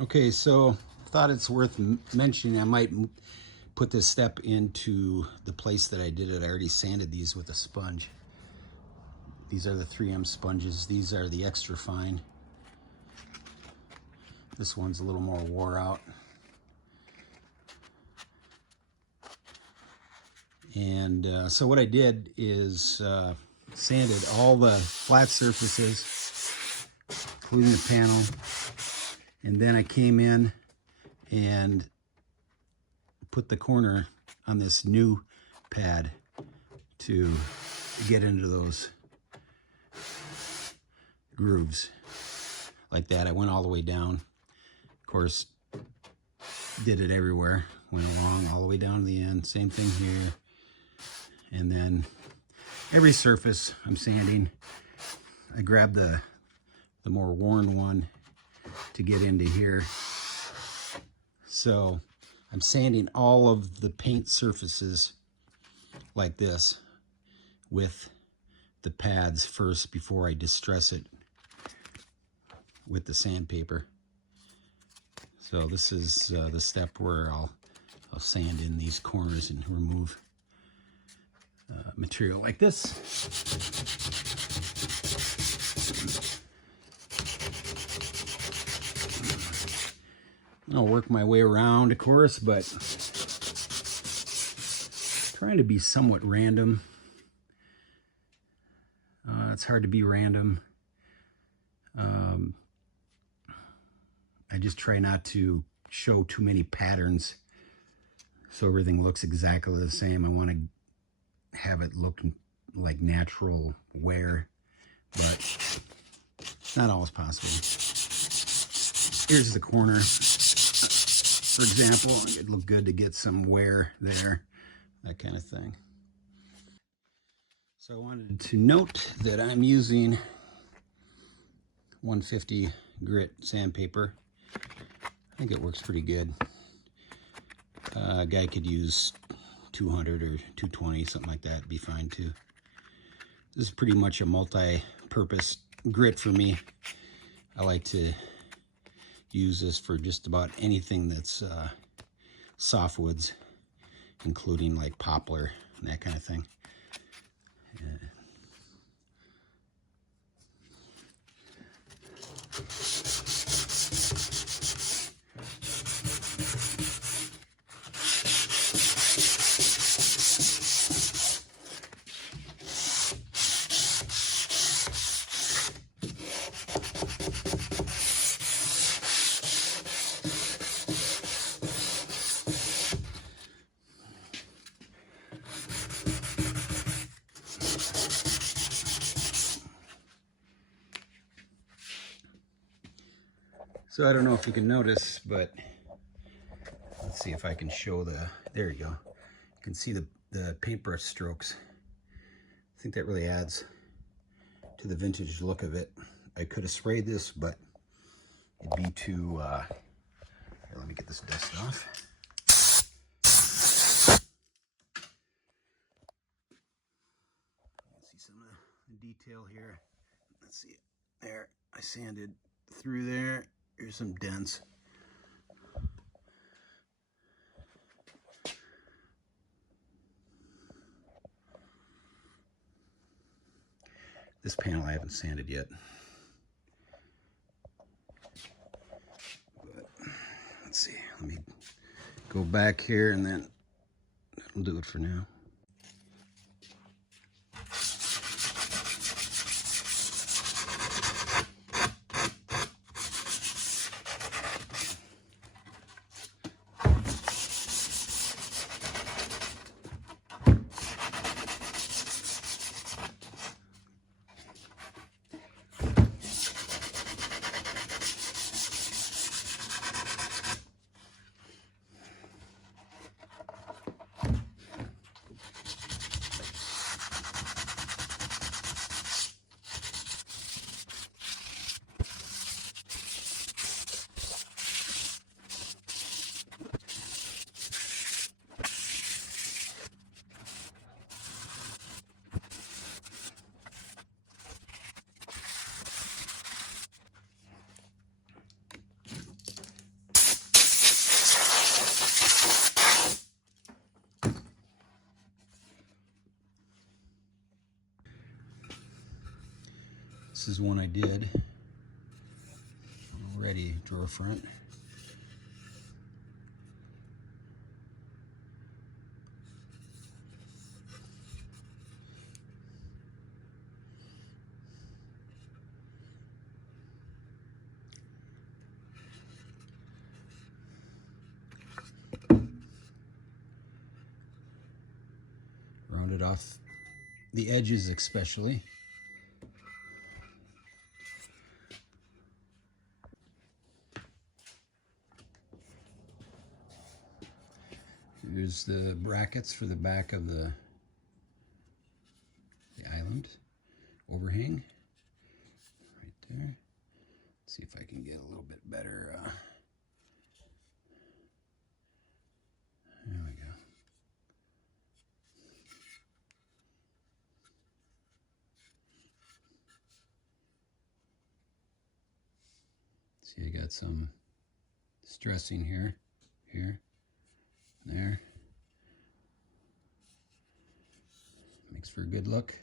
Okay, so thought it's worth mentioning. I might put this step into the place that I did it. I already sanded these with a sponge. These are the 3M sponges. These are the extra fine. This one's a little more wore out. And so what I did is sanded all the flat surfaces, including the panel. And then I came in and put the corner on this new pad to get into those grooves like that. I went all the way down. Of course, did it everywhere. Went along all the way down to the end. Same thing here. And then every surface I'm sanding, I grab the more worn one to get into here. So I'm sanding all of the paint surfaces like this with the pads first before I distress it with the sandpaper. So this is the step where I'll sand in these corners and remove material like this. I'll work my way around, of course, but trying to be somewhat random. It's hard to be random. I just try not to show too many patterns so everything looks exactly the same. I want to have it look like natural wear, but it's not always possible. Here's the corner, for example. It'd look good to get some wear there, that kind of thing. So I wanted to note that I'm using 150 grit sandpaper. I think it works pretty good. A guy could use 200 or 220, something like that, be fine too. This is pretty much a multi-purpose grit for me. I like to use this for just about anything that's softwoods, including like poplar and that kind of thing. So I don't know if you can notice, but let's see if I can show there you go. You can see the paintbrush strokes. I think that really adds to the vintage look of it. I could have sprayed this, but it'd be too, here, let me get this dust off. You can see some of the detail here. Let's see it. There, I sanded through there. Here's some dents. This panel I haven't sanded yet. But let's see, let me go back here and then that'll do it for now. This is one I did already, drawer front. Rounded off the edges especially. Here's the brackets for the back of the island overhang right there. Let's see if I can get a little bit better. There we go. See, I got some stressing here, there. Makes for a good look.